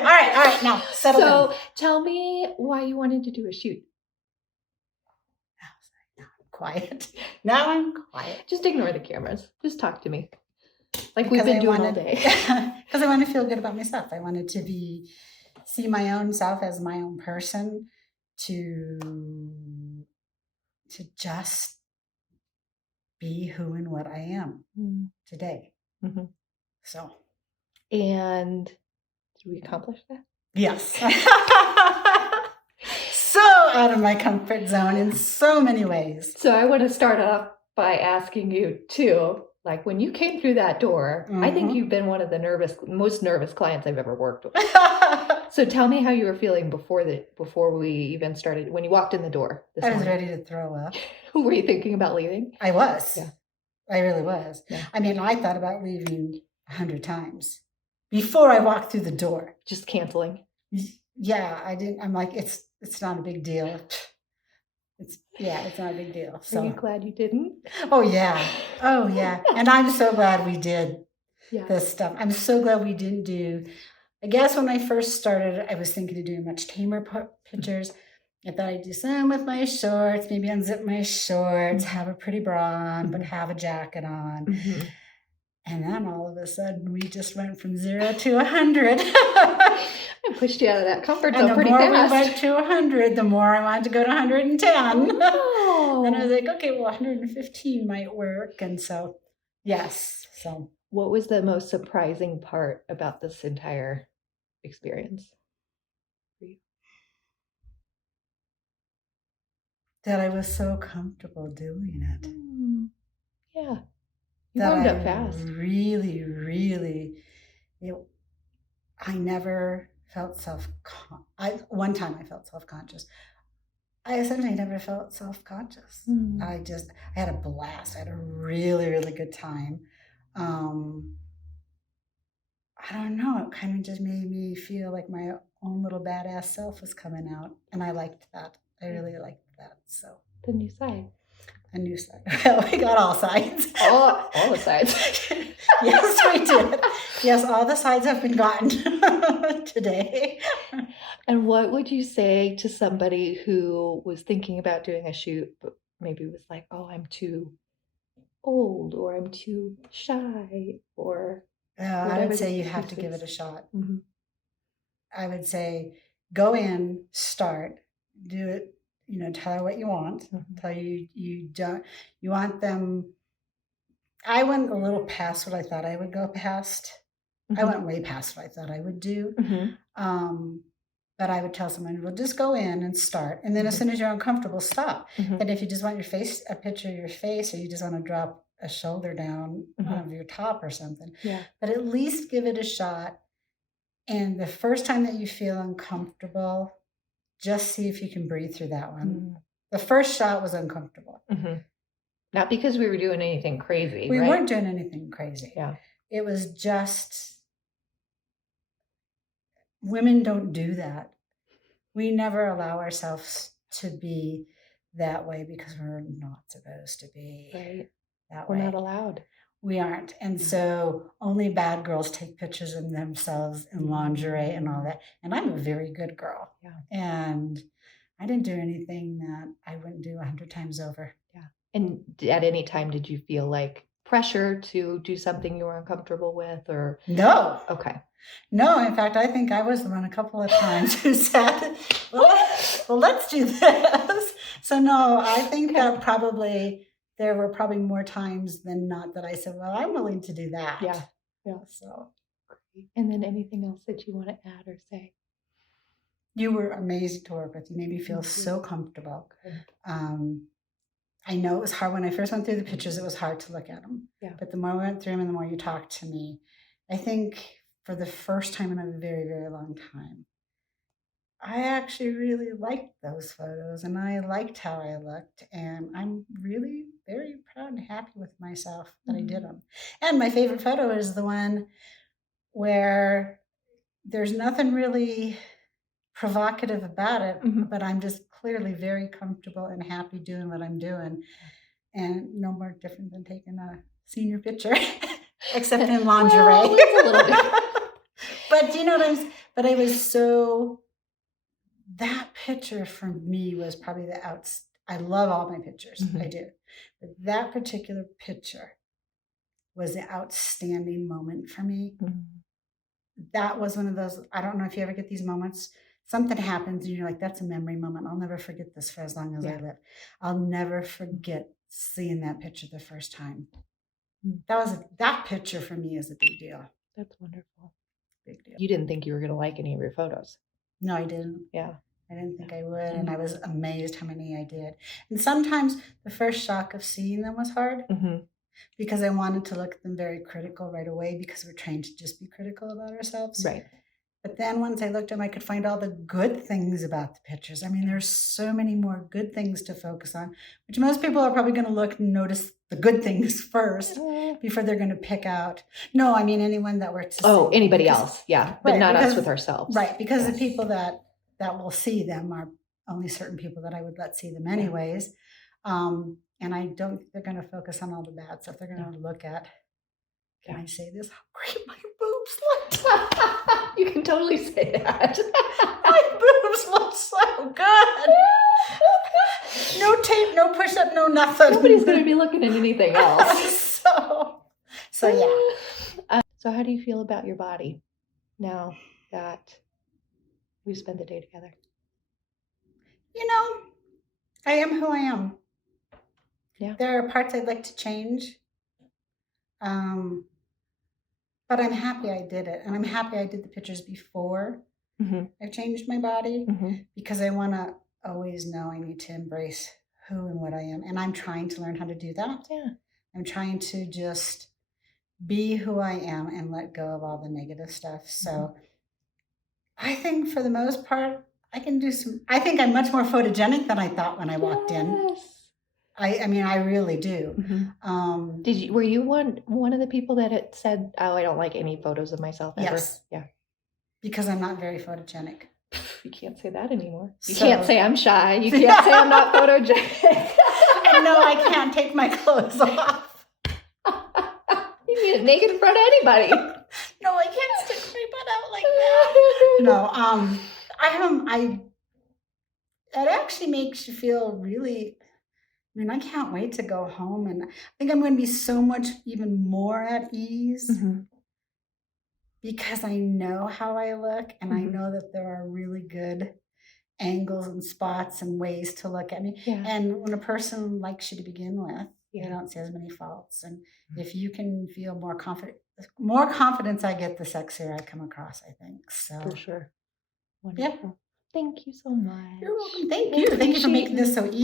All right. Now settle down. So tell me why you wanted to do a shoot. Quiet. Now I'm quiet. Just ignore the cameras. Just talk to me. Like Because we've been I doing all wanted- day. Because I want to feel good about myself. I wanted to see my own self as my own person, to just be who and what I am today. Mhm. So, And did we accomplish that? yes. So out of my comfort zone in so many ways. So I want to start off by asking you too, like when you came through that door, I think Mhm. you've been one of the most nervous clients I've ever worked with. So tell me how you were feeling before we even started, when you walked in the door this I was morning. ready to throw up. Were you thinking about leaving? I was. Yeah. I really was. Yeah. I mean, I thought about leaving 100 times before I walked through the door. Just canceling. Yeah, I didn't. I'm like, it's not a big deal. It's not a big deal. Are you So, glad you didn't? oh yeah, and I'm so glad we did Yeah. this stuff. I'm so glad we didn't do. I guess when I first started, I was thinking of doing much tamer pictures. I thought I'd do some with my shorts, maybe unzip my shorts, have a pretty bra on, but have a jacket on. Mhm. And then all of a sudden, we just went from 0 to 100. I pushed you out of that comfort And zone the pretty more fast. we went to 100, the more I wanted to go to 110. Oh. And I was like, okay, well, 115 might work. And so, yes. So, What was the most surprising part about this entire experience for you? that I was so comfortable doing it. Yeah. You That warmed up I fast. really, I never felt one time I felt self-conscious. I essentially never felt self-conscious. I had a blast. I had a really, really good time. I don't know. It kind of just made me feel like my own little badass self was coming out. And I liked that. I really liked that. So, The new side. a new side. Well, we got all sides. All the sides. Yes, we did. Yes, all the sides have been gotten today. And what would you say to somebody who was thinking about doing a shoot, but maybe was like, oh, I'm too old, or I'm too shy, or I whatever would the say you have to give excuse it a is. shot. Mhm. I would say go in, start, do it, tell her what you want. Mhm. Tell you want them. I went a little past what I thought I would go past. I Mhm. went way past what I thought I would do. Mhm. But I would tell someone, well, just go in and start. And then as Mhm. soon as you're uncomfortable, stop. Mhm. But if you just want a picture of your face, or you just want to drop a shoulder down of your top or something, Yeah. but at least give it a shot. And the first time that you feel uncomfortable, just see if you can breathe through that one. The first shot was uncomfortable. Mhm. Not because we were doing anything crazy, We right? weren't doing anything crazy. Yeah. It was just, women don't do that. We never allow ourselves to be that way because we're not supposed to be Right. that We're way. not allowed. We aren't. And so only bad girls take pictures of themselves in lingerie and all that. And I'm a very good girl. Yeah. And I didn't do anything that I wouldn't do 100 times over. Yeah. And at any time, did you feel like pressure to do something you were uncomfortable with, or? No. Okay. No, in fact, I think I was the one a couple of times who said, well, let's do this. So no, I think that there were probably more times than not that I said, well, I'm willing to do that. Yeah. Yeah. So. And then anything else that you want to add or say? You were amazing to work with. You made me feel so comfortable. I know it was hard when I first went through the pictures. It was hard to look at them. Yeah. But the more I went through them and the more you talked to me, I think for the first time in a very, very long time, I actually really liked those photos and I liked how I looked. And I'm really very proud and happy with myself that I did them. And my favorite photo is the one where there's nothing really provocative about it, but I'm just clearly very comfortable and happy doing what I'm doing. And no more different than taking a senior picture, except in lingerie. Well, it's a little bit. But you know what but I was so, that picture for me was probably I love all my pictures. I Mhm. do. But that particular picture was the outstanding moment for me. Mhm. That was one of those, I don't know if you ever get these moments. Something happens and you're like, that's a memory moment. I'll never forget this for as long as I Yeah. live. I'll never forget seeing that picture the first time. Mm. That picture for me is a big deal. That's wonderful. Big deal. You didn't think you were gonna like any of your photos. No, I didn't. Yeah. I didn't think I would, and Mhm. I was amazed how many I did. And sometimes the first shock of seeing them was hard Mhm. because I wanted to look at them very critical right away because we're trained to just be critical about ourselves. Right. But then once I looked at them, I could find all the good things about the pictures. I mean, there's so many more good things to focus on, which most people are probably going to look and notice the good things first before they're going to pick out. No, I mean anyone that were to Oh, see, anybody because, else. Yeah. But right, not us because with ourselves. right, because the Yes. people that will see them are only certain people that I would let see them anyways. And I don't think they're going to focus on all the bad stuff. They're going to look at, can I say this? How great my boobs looked. You can totally say that. My boobs look so good. No tape, no push up, no nothing. Nobody's going to be looking at anything else. So yeah. So how do you feel about your body now that we spent the day together? You know, I am who I am. Yeah. There are parts I'd like to change. But I'm happy I did it. And I'm happy I did the pictures before I changed my body because I want to always know I need to embrace who and what I am. And I'm trying to learn how to do that. Yeah. I'm trying to just be who I am and let go of all the negative stuff. So I think for the most part, I think I'm much more photogenic than I thought when I walked in. I mean, I really do. Were you one of the people that had said, "Oh, I don't like any photos of myself ever"? Yes. Yeah. Because I'm not very photogenic. You can't say that anymore. You can't say I'm shy. You can't say I'm not photogenic. And no, I can't take my clothes off. You can get naked in front of anybody. No, I can't stick my butt out like that. No, it actually makes you feel really, I mean, I can't wait to go home, and I think I'm going to be so much even more at ease because I know how I look, and I know that there are really good angles and spots and ways to look at me. Yeah. And when a person likes you to begin with, you don't see as many faults. And if you can feel more confidence I get, the sexier I come across, I think. So for sure. Wonderful. Yeah. Thank you so much. You're welcome. Thank you. Thank you for making this so easy.